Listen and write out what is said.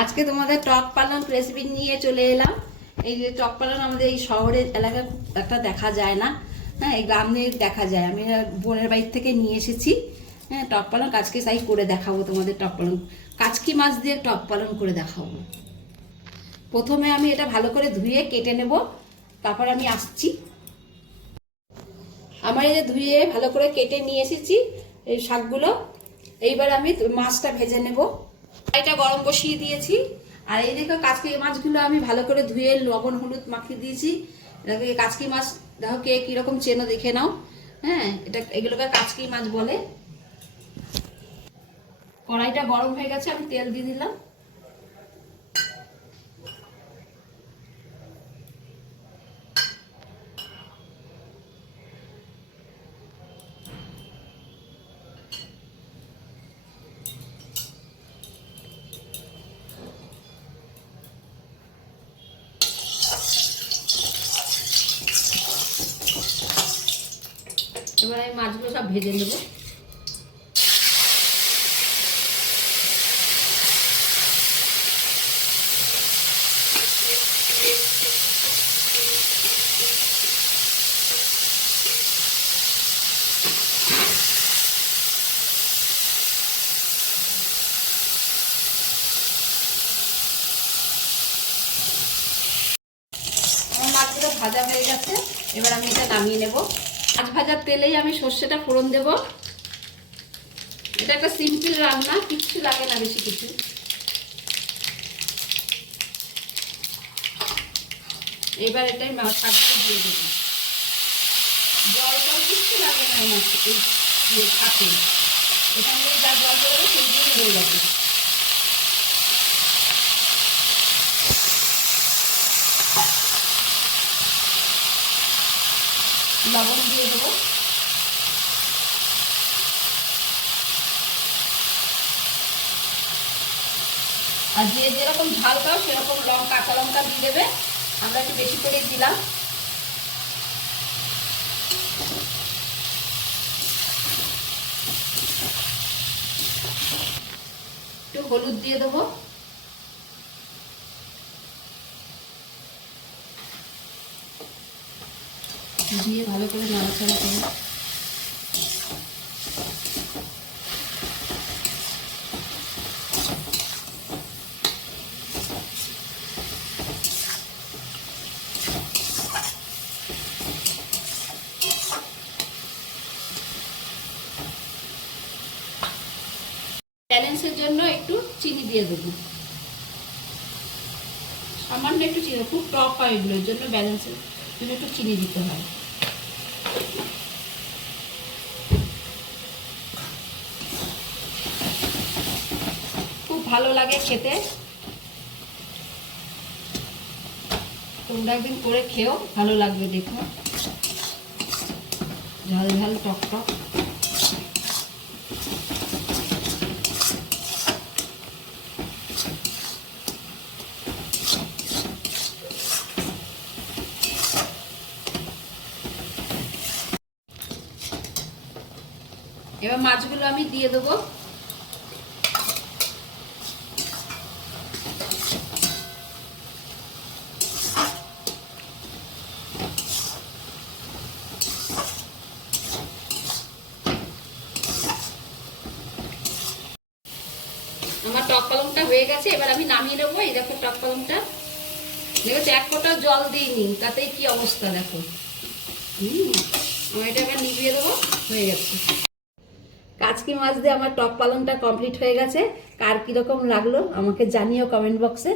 আজকে তোমাদের টক পালং রেসিপি নিয়ে চলে এলাম। এই যে টক পালং আমাদের এই শহরের এলাকায় একটা দেখা যায় না, হ্যাঁ, এই গ্রামে দেখা যায়। আমি বোনের বাড়ি থেকে নিয়ে এসেছি। হ্যাঁ, টক পালং আজকে তাই করে দেখাবো তোমাদের। টক পালং কাচকি মাছ দিয়ে টক পালং করে দেখাবো। প্রথমে আমি এটা ভালো করে ধুয়ে কেটে নেব, তারপর আমি আসছি। আমার এই যে ধুয়ে ভালো করে কেটে নিয়ে এসেছি এই শাকগুলো। এইবার আমি মাছটা ভেজে নেব। এটা গরম বসিয়ে দিয়েছি। আর এই দেখো কাচকি মাছগুলো আমি ভালো করে ধুয়ে লবণ হলুদ মাখিয়ে দিয়েছি। এটাকে কাচকি মাছ দেখো কে কিরকম চেনো দেখে নাও। হ্যাঁ, এগুলোকে কাচকি মাছ বলে। কড়াইটা গরম হয়ে গেছে, আমি তেল দিয়ে দিলাম। এবার আমি মাছগুলো সব ভেজে নেব। আমার মাছগুলো ভাজা হয়ে গেছে, এবার আমি এটা নামিয়ে নেব। মাছ ভাজার তেলেই আমি সর্ষেটা ফোড়ন দেব। এটা একটা সিম্পল রান্না, কিচ্ছু লাগে না বেশি কিছু। এবার এটাই শাকগুলো দিয়ে দেবো। জল জল কিচ্ছু লাগে না মাছ এই শাকে। এখান থেকে যা জল দেবে সেইগুলোই হয়ে যাবে। লবণ দিয়ে দেবো। আর যে যেরকম ঝাল খাও সেরকম কাঁচা লঙ্কা দিয়ে দেবে। আমরা একটু বেশি করেই দিলাম। একটু হলুদ দিয়ে দেবো। দিয়ে ভালো করে নাড়াচাড়া করে ব্যালেন্সের জন্য একটু চিনি দিয়ে দেবো। সামান্য একটু চিনি, খুব টক হয় এগুলোর জন্য ব্যালেন্সের জন্য একটু চিনি দিতে হয়। খুব ভালো লাগে খেতে। তোমরা একদিন করে খেও, ভালো লাগবে। দেখো ঝাল ঝাল টক টক। এবার মাছগুলো আমি দিয়ে দেবো। আমার টক পালংটা হয়ে গেছে, এবার আমি নামিয়ে নেবো। এই দেখো টক পালংটা দেখেছো, এক ফোঁটা জল দিইনি, তাতেই কি অবস্থা দেখো। এটা এবার নিভিয়ে দেবো। হয়ে গেছে। কাচকি মাছ দিয়ে আমার টক পালংটা কমপ্লিট হয়ে গেছে। কার কিরকম লাগলো আমাকে জানিও কমেন্ট বক্সে।